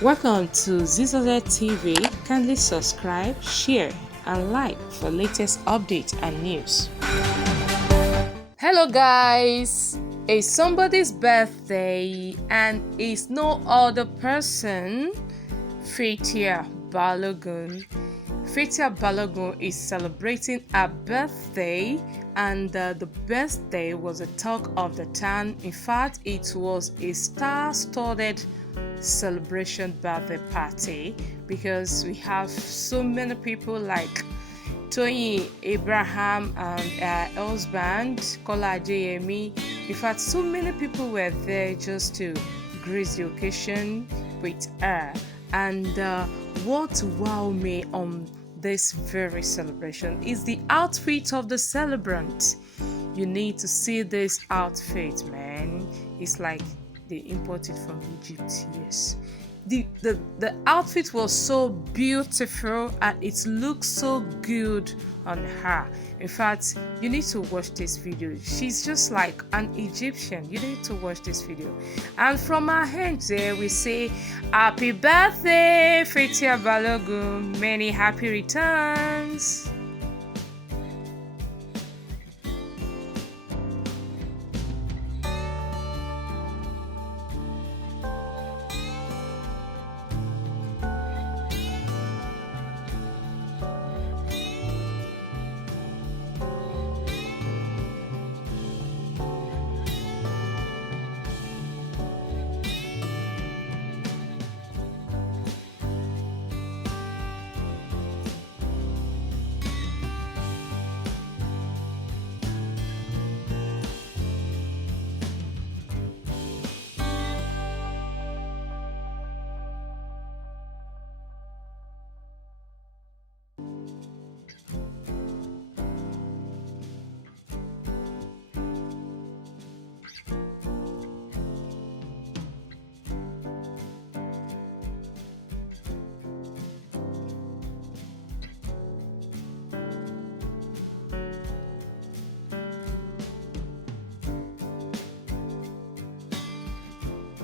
Welcome to Zisodel TV. Kindly subscribe, share, and like for latest updates and news. Hello guys! It's somebody's birthday and it's no other person, Fathia Balogun. Fathia Balogun is celebrating her birthday, and the birthday was a talk of the town. In fact, it was a star-studded celebration birthday party because we have so many people like Tony Abraham and her husband Kola Jayemi. In fact, so many people were there just to grace the occasion with her. And what wowed me on this very celebration is the outfit of the celebrant. You need to see this outfit, man. It's like they imported from Egypt. Yes, the outfit was so beautiful and it looks so good on her. In fact, you need to watch this video. She's just like an Egyptian. You need to watch this video. And from our hand there, we say happy birthday, Fathia Balogun. Many happy returns.